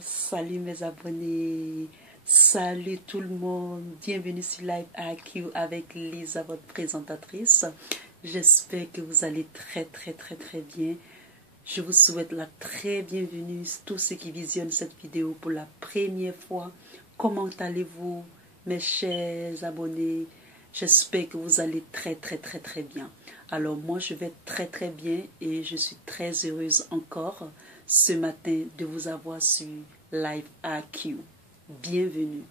Salut mes abonnés, salut tout le monde, bienvenue sur Live IQ avec Lisa, votre présentatrice. J'espère que vous allez très bien. Je vous souhaite la très bienvenue, tous ceux qui visionnent cette vidéo pour la première fois. Comment allez-vous mes chers abonnés? J'espère que vous allez très bien. Alors moi je vais très bien et je suis très heureuse encore ce matin de vous avoir sur Live IQ. Bienvenue.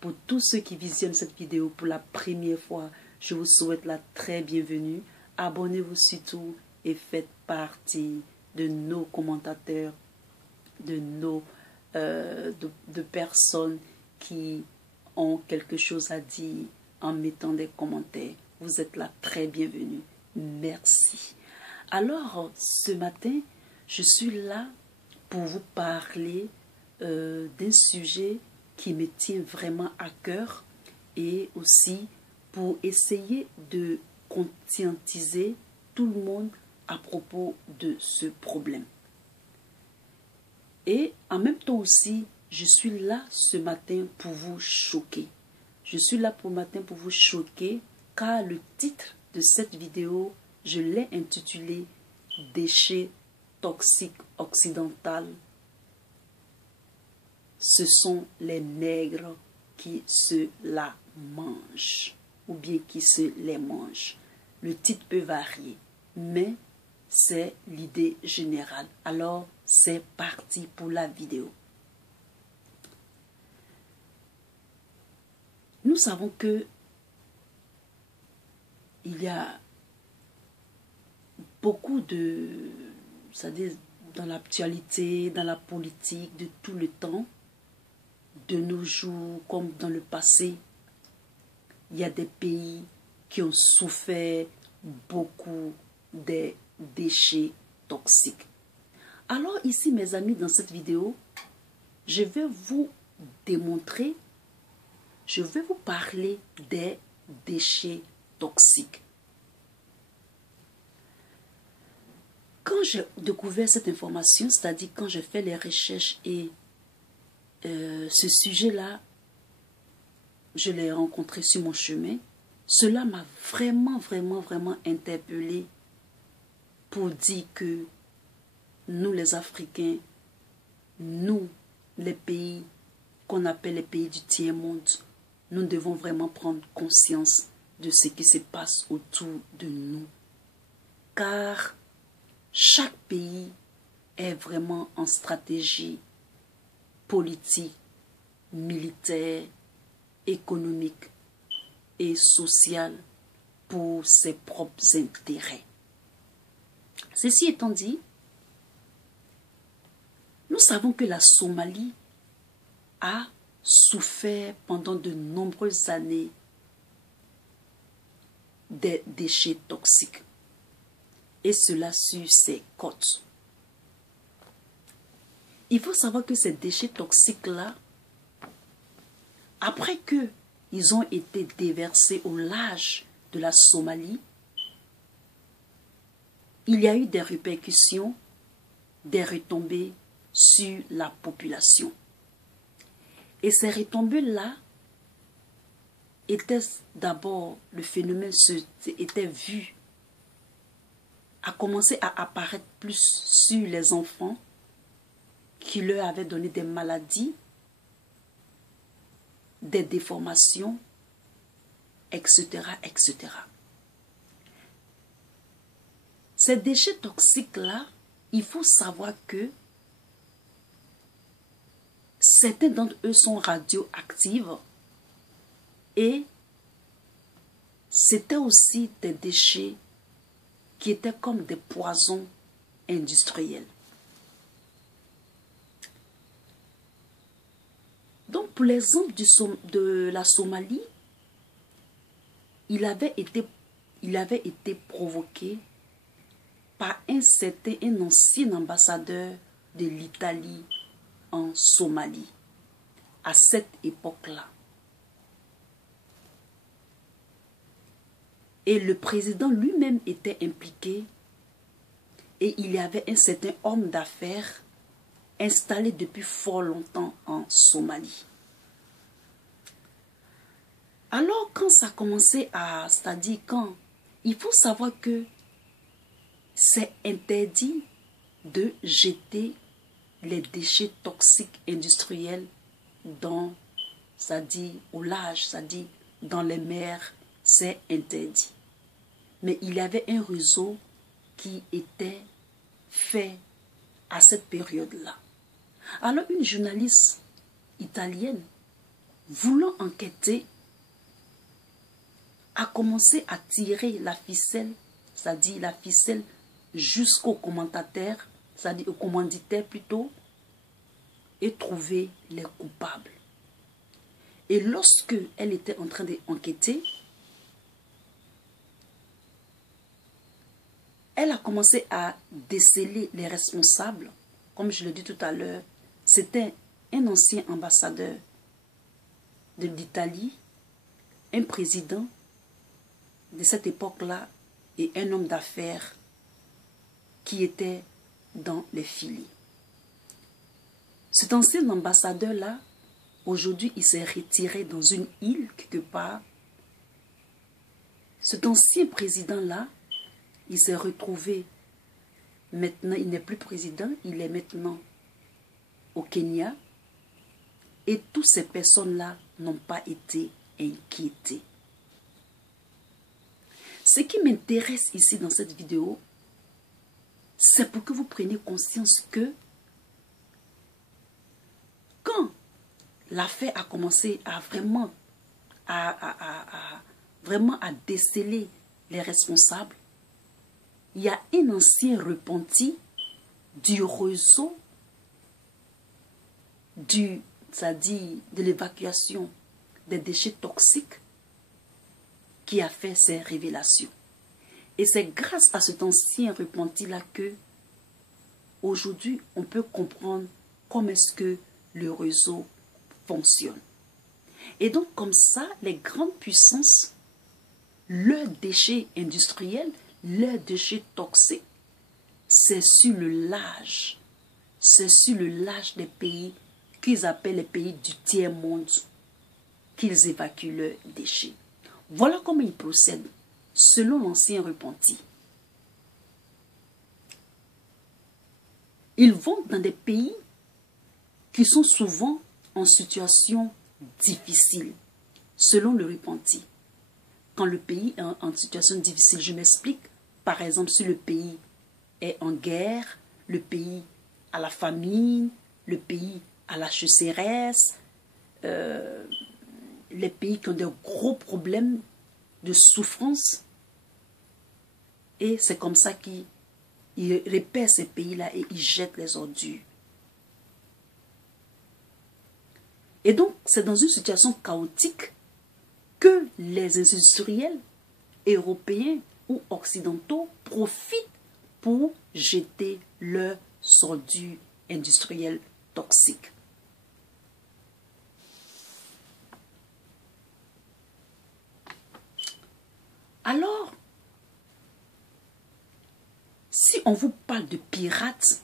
Pour tous ceux qui visionnent cette vidéo pour la première fois, je vous souhaite la très bienvenue. Abonnez-vous surtout et faites partie de nos commentateurs, de nos de personnes qui ont quelque chose à dire en mettant des commentaires. Vous êtes là très bienvenue. Merci. Alors, ce matin, je suis là pour vous parler d'un sujet qui me tient vraiment à cœur et aussi pour essayer de conscientiser tout le monde à propos de ce problème. Et en même temps aussi, je suis là ce matin pour vous choquer. Je suis là pour matin pour vous choquer car le titre de cette vidéo, je l'ai intitulé « Déchets toxiques occidentaux ». Ce sont les nègres qui se la mangent ou bien qui se les mangent. Le titre peut varier, mais c'est l'idée générale. Alors, c'est parti pour la vidéo. Nous savons que il y a beaucoup de, c'est-à-dire dans l'actualité, dans la politique, de tout le temps, de nos jours comme dans le passé, il y a des pays qui ont souffert beaucoup des déchets toxiques. Alors ici, mes amis, dans cette vidéo, je vais vous démontrer, je vais vous parler des déchets toxiques. Quand j'ai découvert cette information, c'est-à-dire quand j'ai fait les recherches et ce sujet-là, je l'ai rencontré sur mon chemin, cela m'a vraiment interpellé pour dire que nous les Africains, nous les pays qu'on appelle les pays du tiers-monde, nous devons vraiment prendre conscience de ce qui se passe autour de nous. Car chaque pays est vraiment en stratégie politique, militaire, économique et sociale pour ses propres intérêts. Ceci étant dit, nous savons que la Somalie a souffert pendant de nombreuses années des déchets toxiques, et cela sur ses côtes. Il faut savoir que ces déchets toxiques-là, après qu'ils ont été déversés au large de la Somalie, il y a eu des répercussions, des retombées sur la population. Et ces retombées-là étaient d'abord, le phénomène était vu, a commencé à apparaître plus sur les enfants qui leur avaient donné des maladies, des déformations, etc. Ces déchets toxiques-là, il faut savoir que certains d'entre eux sont radioactifs et c'était aussi des déchets qui étaient comme des poisons industriels. Donc, pour l'exemple de la Somalie, il avait été provoqué par un ancien ambassadeur de l'Italie en Somalie, à cette époque-là. Et le président lui-même était impliqué et il y avait un certain homme d'affaires installé depuis fort longtemps en Somalie. Alors quand ça a commencé à, c'est-à-dire quand, il faut savoir que c'est interdit de jeter les déchets toxiques industriels dans, c'est-à-dire au large, c'est-à-dire dans les mers, c'est interdit. Mais il y avait un réseau qui était fait à cette période-là. Alors une journaliste italienne, voulant enquêter, a commencé à tirer la ficelle, c'est-à-dire la ficelle jusqu'au commentateur, c'est-à-dire au commanditaire plutôt, et trouver les coupables. Et lorsque elle était en train d'enquêter, elle a commencé à déceler les responsables. Comme je l'ai dit tout à l'heure, c'était un ancien ambassadeur de l'Italie, un président de cette époque-là et un homme d'affaires qui était dans les filets. Cet ancien ambassadeur-là, aujourd'hui, il s'est retiré dans une île quelque part. Cet ancien président-là, il s'est retrouvé, maintenant, il n'est plus président, il est maintenant au Kenya. Et toutes ces personnes-là n'ont pas été inquiétées. Ce qui m'intéresse ici dans cette vidéo, c'est pour que vous preniez conscience que quand l'affaire a commencé à vraiment à déceler les responsables, il y a un ancien repenti du réseau c'est-à-dire de l'évacuation des déchets toxiques qui a fait ces révélations. Et c'est grâce à cet ancien repenti-là que aujourd'hui on peut comprendre comment est-ce que le réseau fonctionne. Et donc comme ça, les grandes puissances, leurs déchets industriels, leurs déchets toxiques, c'est sur le large. C'est sur le large des pays qu'ils appellent les pays du tiers-monde qu'ils évacuent leurs déchets. Voilà comment ils procèdent, selon l'ancien repenti. Ils vont dans des pays qui sont souvent en situation difficile, selon le repenti. Quand le pays est en situation difficile, je m'explique. Par exemple, si le pays est en guerre, le pays a la famine, le pays a la sécheresse, les pays qui ont de gros problèmes de souffrance. Et c'est comme ça qu'ils repèrent ces pays-là et ils jettent les ordures. Et donc, c'est dans une situation chaotique que les industriels européens ou occidentaux profitent pour jeter leurs ordures industrielles toxiques. Alors, si on vous parle de pirates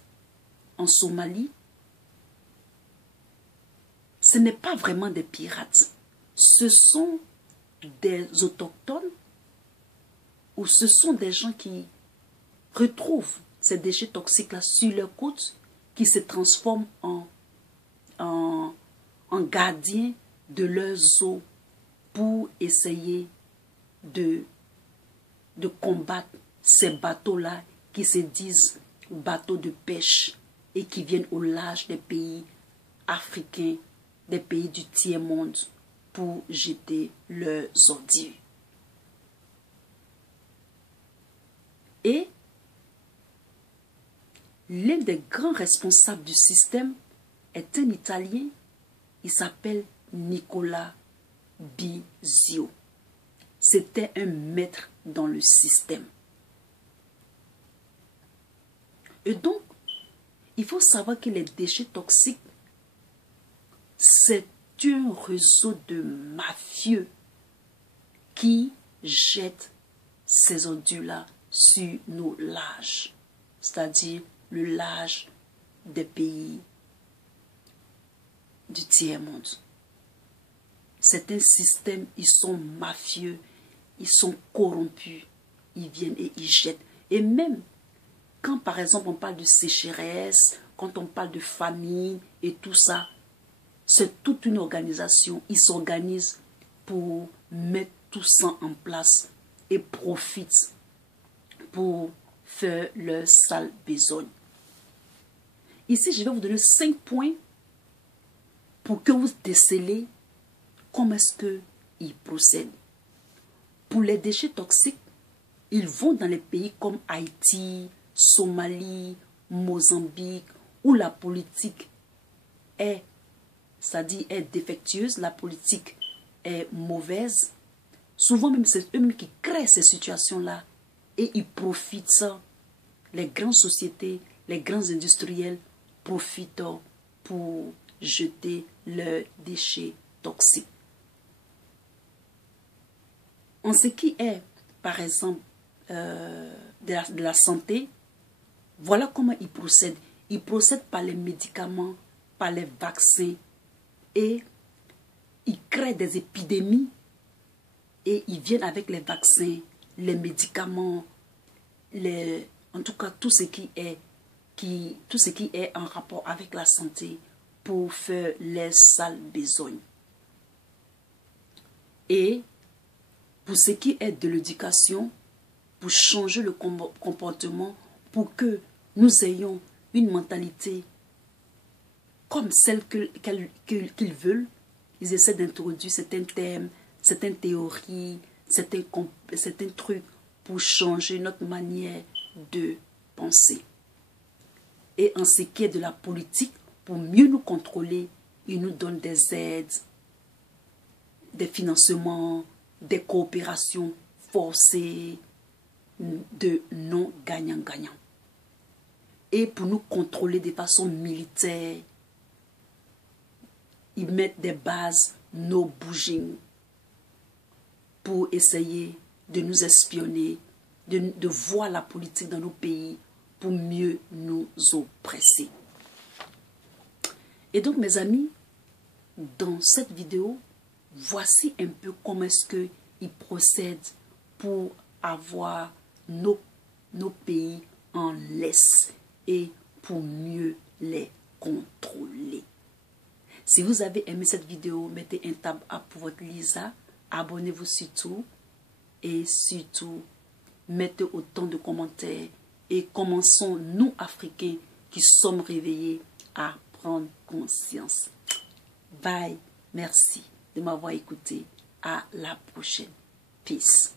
en Somalie, ce n'est pas vraiment des pirates. Ce sont des autochtones ou ce sont des gens qui retrouvent ces déchets toxiques-là sur leurs côtes, qui se transforment en gardiens de leurs eaux pour essayer de combattre ces bateaux-là qui se disent bateaux de pêche et qui viennent au large des pays africains, des pays du tiers-monde pour jeter leurs ordures. Et l'un des grands responsables du système est un Italien, il s'appelle Nicola Bisio. C'était un maître dans le système. Et donc, il faut savoir que les déchets toxiques, c'est un réseau de mafieux qui jettent ces ordures-là sur nos larges, c'est-à-dire le large des pays du tiers-monde. Certains systèmes, ils sont mafieux, ils sont corrompus, ils viennent et ils jettent. Et même quand par exemple on parle de sécheresse, quand on parle de famine et tout ça, c'est toute une organisation. Ils s'organisent pour mettre tout ça en place et profitent pour faire leur sale besogne. Ici, je vais vous donner 5 points pour que vous décelez comment est-ce qu'ils procèdent. Pour les déchets toxiques, ils vont dans les pays comme Haïti, Somalie, Mozambique, où la politique est, c'est-à-dire est défectueuse, la politique est mauvaise. Souvent même, c'est eux-mêmes qui créent ces situations-là et ils profitent. Les grandes sociétés, les grands industriels profitent pour jeter leurs déchets toxiques. En ce qui est, par exemple, de la santé, voilà comment ils procèdent. Ils procèdent par les médicaments, par les vaccins et ils créent des épidémies et ils viennent avec les vaccins, les médicaments, en tout cas tout ce qui est en rapport avec la santé pour faire les sales besognes. Et pour ce qui est de l'éducation, pour changer le comportement, pour que nous ayons une mentalité comme celle qu'ils veulent, ils essaient d'introduire certains thèmes, certaines théories, certains trucs pour changer notre manière de penser. Et en ce qui est de la politique, pour mieux nous contrôler, ils nous donnent des aides, des financements, des coopérations forcées, de non gagnant-gagnant. Et pour nous contrôler de façon militaire, ils mettent des bases no bouging pour essayer de nous espionner, de voir la politique dans nos pays pour mieux nous oppresser. Et donc mes amis, dans cette vidéo, voici un peu comment est-ce qu'ils procèdent pour avoir nos pays en laisse et pour mieux les contrôler. Si vous avez aimé cette vidéo, mettez un tab up pour votre Lisa, abonnez-vous surtout et surtout mettez autant de commentaires et commençons nous Africains qui sommes réveillés à prendre conscience. Bye, merci de m'avoir écouté. À la prochaine. Peace.